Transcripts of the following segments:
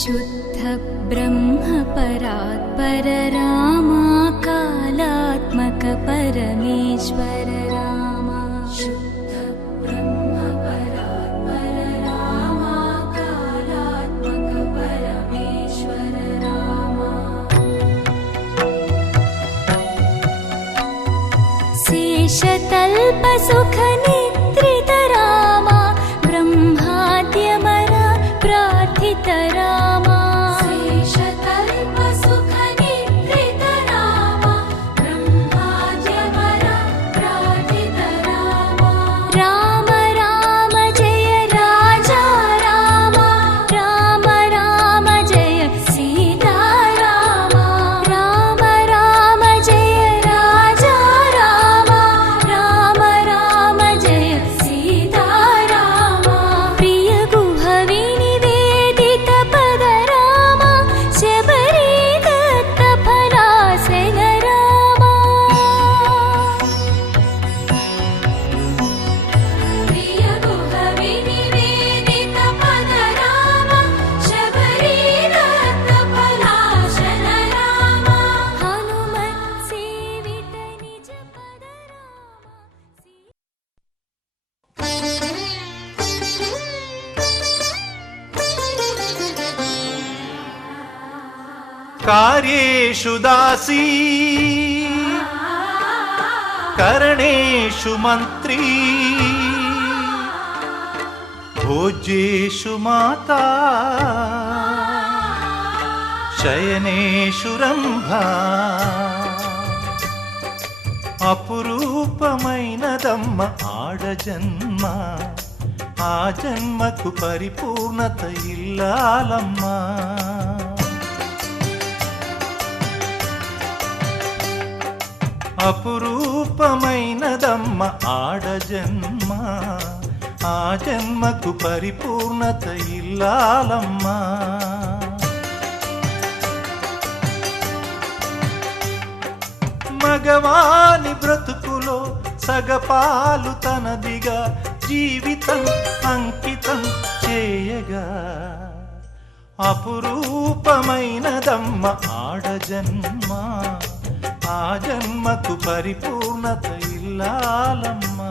शुद्ध ब्रह्म परात्पर रामा कालात्मक परमेश्वर रामा शुद्ध ब्रह्म परात्पर रामा कालात्मक परमेश्वर रामा शेषतल्प सुख निद्रित रामा ब्रह्माद्यमर प्रार्थित रामा शेषतल्प सुख निद्रित रामा ब्रह्माद्यमर प्रार्थित रामा राम राम जय राजा रामा राम राम जय सीता रामा राम राम जय राजा रामा राम राम जय सीता रामा प्रिय गुहवि निवेदित पद रामा शबरी दत्त फलासन रामा प्रिय गुहवि निवेदित पद रामा शबरी दत्त फलासन रामा हनुमत् सेवित निज पद कार्येषु दासी करणेषु मन्त्री भोज्येषु माता शयनेषु रम्भा అపురూపమైనదమ్మ ఆడజన్మ ఆ జన్మకు పరిపూర్ణత ఇల్లాలమ్మా అపురూపమైనదమ్మ ఆడజన్మ ఆ జన్మకు పరిపూర్ణత ఇల్లాలమ్మా మగవాని బ్రతుకులో సగపాలు తనదిగా జీవితం అంకితం చేయగా అపురూపమైనదమ్మ ఆడజన్మ ఆ జన్మకు పరిపూర్ణత ఇల్లాలమ్మా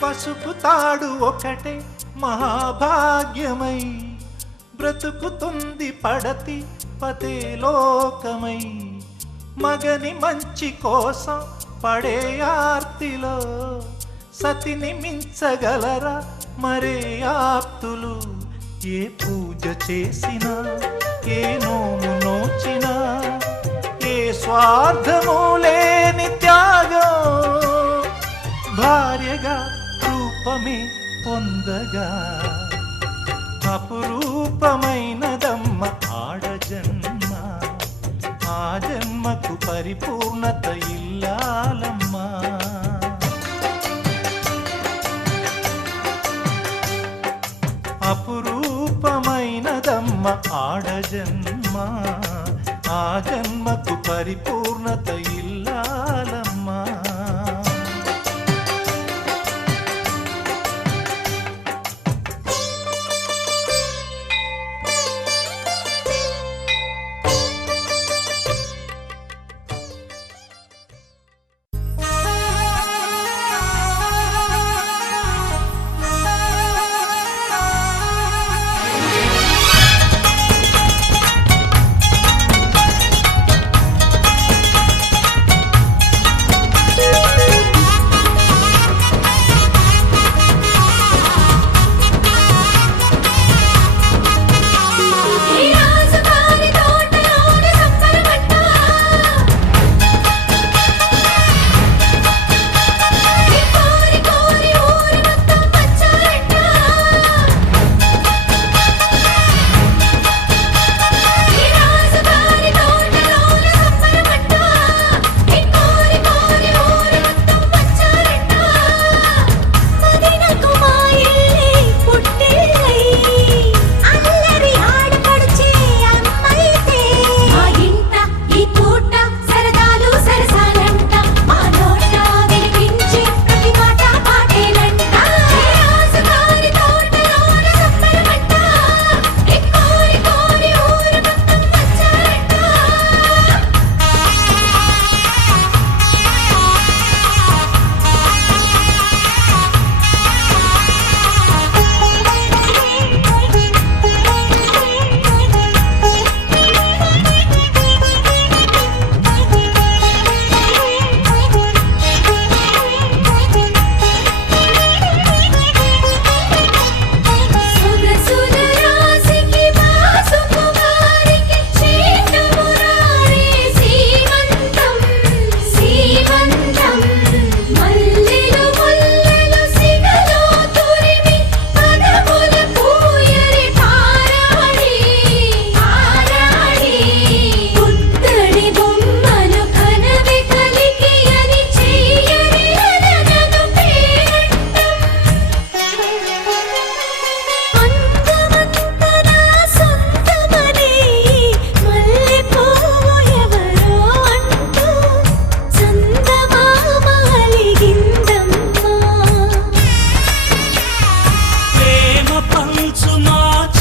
పసుపు తాడు ఒకటే మహాభాగ్యమై బ్రతుకుతుంది పడతి పదే లోకమై మగని మంచి కోసం పడే ఆర్తిలో సతిని మించగలరా మరే ఆప్తులు ఏ పూజ చేసినా ఏ నోము నోచినా ఏ స్వార్థము లేని త్యాగం భార్యగా రూపమే పొందగా అపురూపమైనదమ్మ ఆడజన్మ ఆ జన్మకు పరిపూర్ణత ఇల్లాలమ్మా అపురూపమైనదమ్మ ఆడజన్మ ఆ జన్మకు పరిపూర్ణత ఇల్లాలమ్మా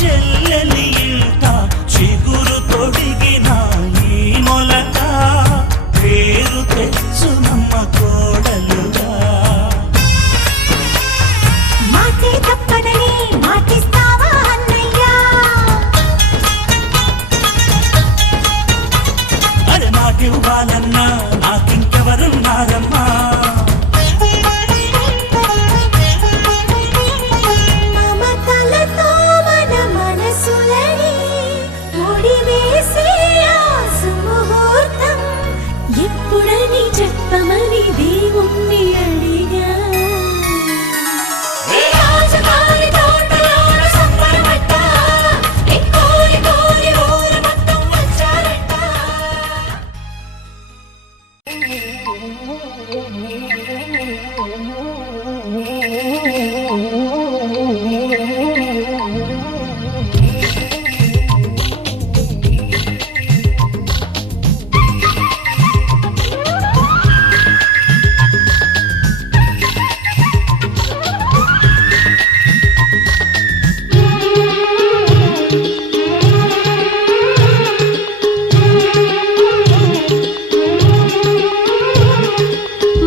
చెల్లెలి ఇంట చిగురు తొడిగిన ఈ మొలక పేరు తెచ్చునమ్మ కోడలుగా. మాటే తప్పదని మాటిస్తావా అన్నయ్యా? అరే మాటివ్వాలన్నా నాకింకెవరున్నారమ్మా? మమతలతో మన మనసులని ముడివేసే ఆ సుముహూర్తం ఎప్పుడని చెప్పమని దేవుణ్ణి అడిగా. ఏ రాజధాని తోటలోన సంబరమట్ట, ఏ కోరి కోరి ఊరు మొత్తం వచ్చారట్ట.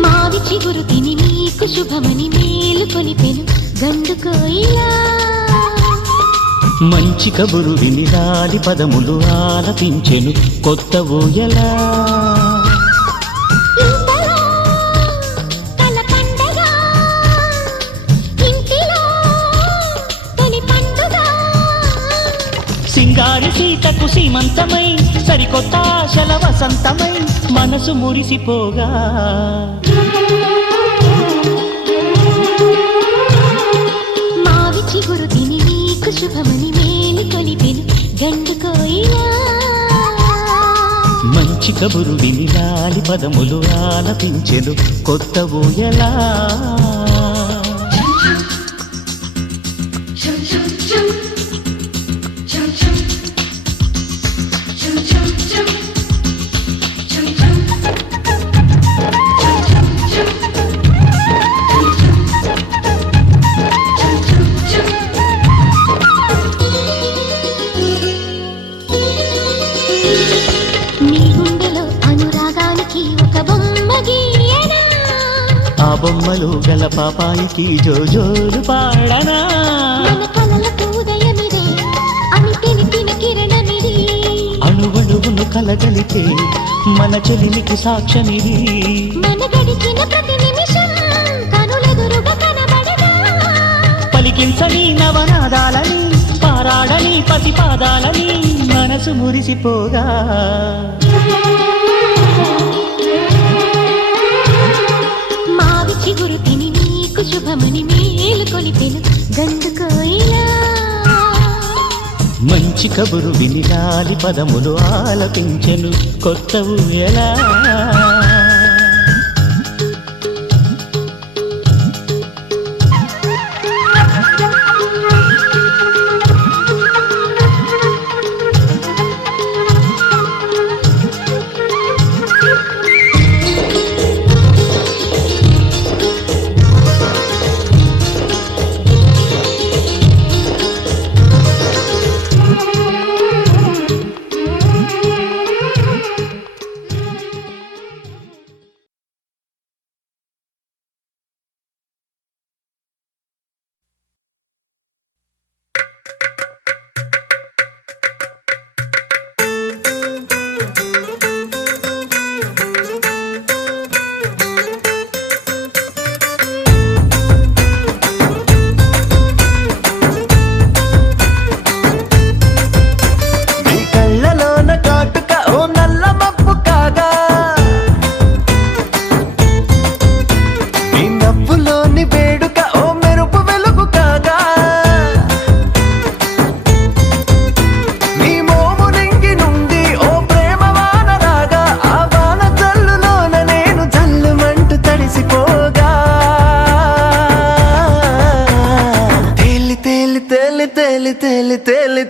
మావి చిగురు తిని నీకు శుభమని మేలు కొలిపెను గండు కోయిలా. మంచి కబురు విని రాలి పదములు ఆలపించెను కొత్త ఊయలా. ఇంతలో కల పండగ, ఇంటిలో తొలి పండుగ. సింగారి సీతకు సీమంతమై సరికొత్త ఆశల వసంతమై మనసు మురిసిపోగా. మావి చిగురు తిని నీకు శుభమని మేలు కొలిపెను గండు కోయిలా. మంచి కబురు విని రాలి పదములు ఆలపించెను కొత్త ఊయలా. నీ గుండెలో అనురాగానికి ఒక బొమ్మ గీయనా? ఆ బొమ్మలు గల పాపాయికి జోజోలు పాడనా. మన కలలకు ఉదయమిదే అని తెలిపిన కిరణమిది. అణువణువును కలగలితే మన చెలిమికి సాక్ష్యమిది. మన గడిచిన ప్రతి నిమిషం కనులెదురుగా కనబడగా. పలికించని నవనాదాలని పారాడని పసిపాదాలని మనసు మురిసిపోగా. మావి చిగురు తిని నీకు శుభమని మేలు కొలిపెను గండు కోయిలా. మంచి కబురు విని రాలి పదములు ఆలపించెను కొత్త ఊయలా.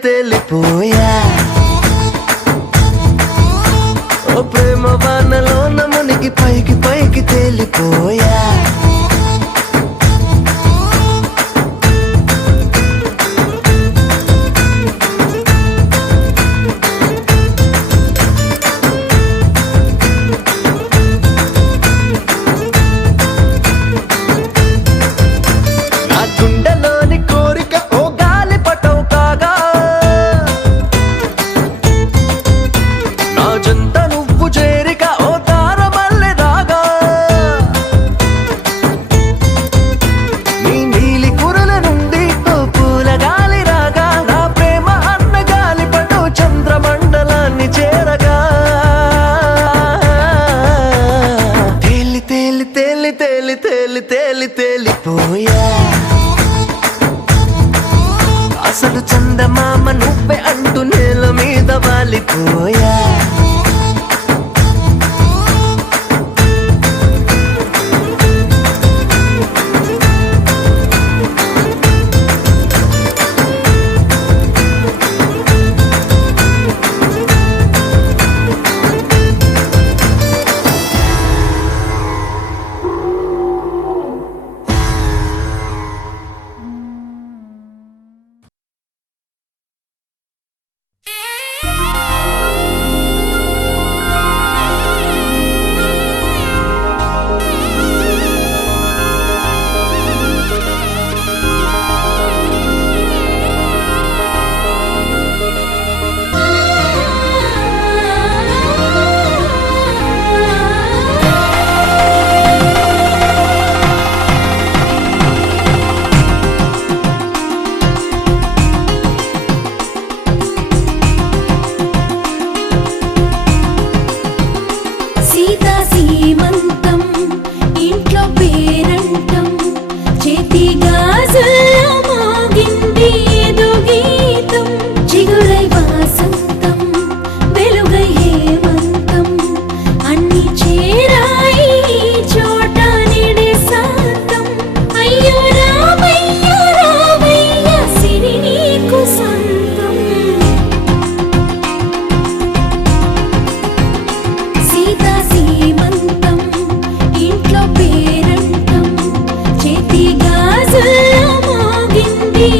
తేలిపోయా ఓ ప్రేమ వానలోన మునిగి పైకి పైకి తేలిపోయా అసలు చందమామ నువ్వే అంటూ నేల మీద వాలిపోయా పేరంటం చేతి గాజుల్లో మోగింది